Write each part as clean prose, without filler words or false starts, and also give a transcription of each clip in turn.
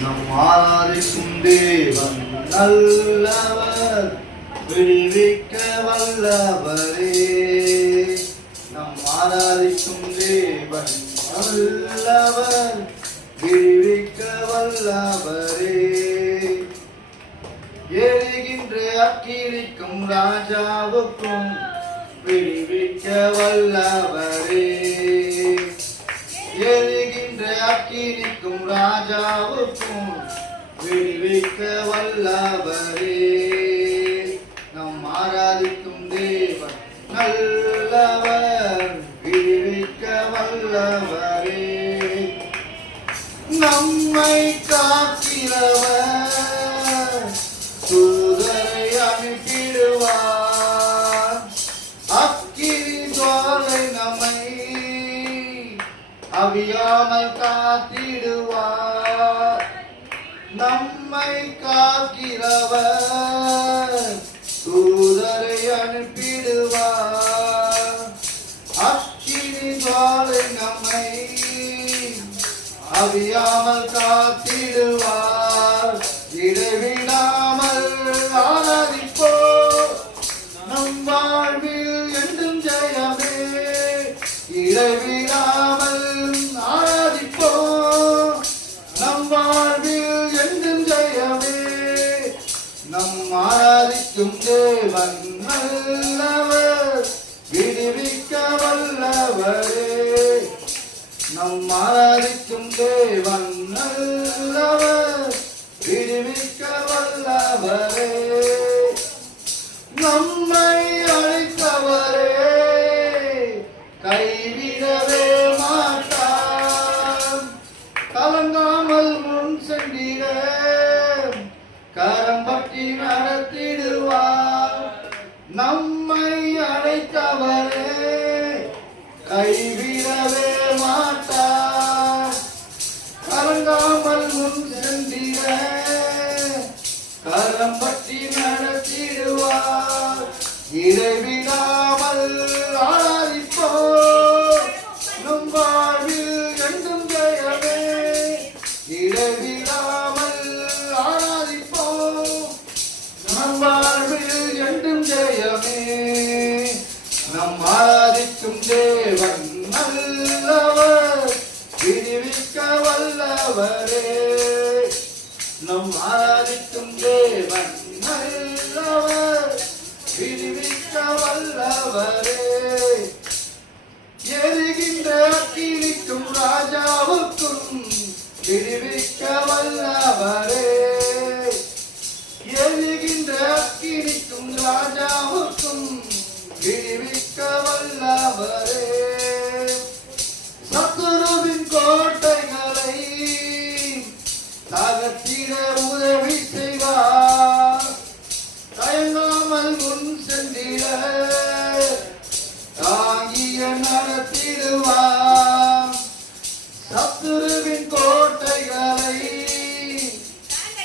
நம் ஆராதிக்கும் தேவன் நல்லவர், விடுவிக்க வல்லவரே. நம் ஆராதிக்கும் தேவன் நல்லவர், விடுவிக்க வல்லவரே. எரிகின்ற அக்கினிக்கும் ராஜாவுக்கும் விடுவிக்க வல்லவரே. எரிகின்ற அக்கினிக்கும் ராஜாவுக்கும் விடுவிக்க வல்லவரே. நம் ஆராதிக்கும் தேவன் நல்லவர், விடுவிக்க வல்லவரே. நம்மை காக்கிறவர் தூதரை அனுப்பிடுவார். அக்கினி ஜுவாலை நம்மை அவியாமல் காத்திடுவார். நம்மை காக்கிறவர் தூதரை அனுப்பிடுவார். அக்கினி ஜுவாலை நம்மை அவியாமல் காத்திடுவார். இடைவிடாமல் ஆராதிப்போம், நம் வாழ்வில் என்றும் ஜெயமே. இடைவிடாமல் ஆராதிப்போம், நம் வாழ்வில் என்றும் ஜெயமே. நம் ஆராதிக்கும் தேவன் நல்லவர், விடுவிக்க வல்லவரே. நம் ஆராதிக்கும் தேவன் நல்லவர், விடுவிக்க வல்லவரே. நம்மை அழைத்தவரே கைவிடவே மாட்டார். கலங்காமல் முன் சென்றிட கரம் பற்றி நடத்திடுவார். நம்மை அழைத்தவரே கைவிடவே மாட்டார். கலங்காமல் முன் சென்றிட கரம் பற்றி நடத்திடுவார். இடைவிடாமல் ஆராதிப்போம், நம் வாழ்வில் என்றும் ஜெயமே. இடைவிடாமல் ஆராதிப்போம், நம் வாழ்வில் என்றும் ஜெயமே. நம் ஆராதிக்கும் தேவன் நல்லவர், விடுவிக்க வல்லவரே. நம் ஆராதிக்கும் தேவன் நல்லவர், விடுவிக்க வல்லவரே. எரிகின்ற அக்கினிக்கும் ராஜாவுக்கும் விடுவிக்க வல்லவரே. எரிகின்ற அக்கினிக்கும் ராஜாவுக்கும் விடுவிக்க வல்லவரே. சத்துருவின் கோட்டைகளை தகர்த்திட உதவி செய்வார். தயங்காமல் முன் சென்றிட தாங்கிய நடத்திடுவார். சத்துருவின் கோட்டைகளை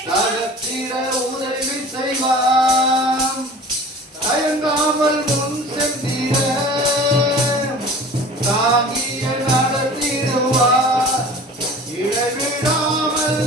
தகர்த்திட உதவி செய்வார். தயங்காமல் முன் சென்றிட தாங்கிய நடத்திடுவார். இடைவிடாமல்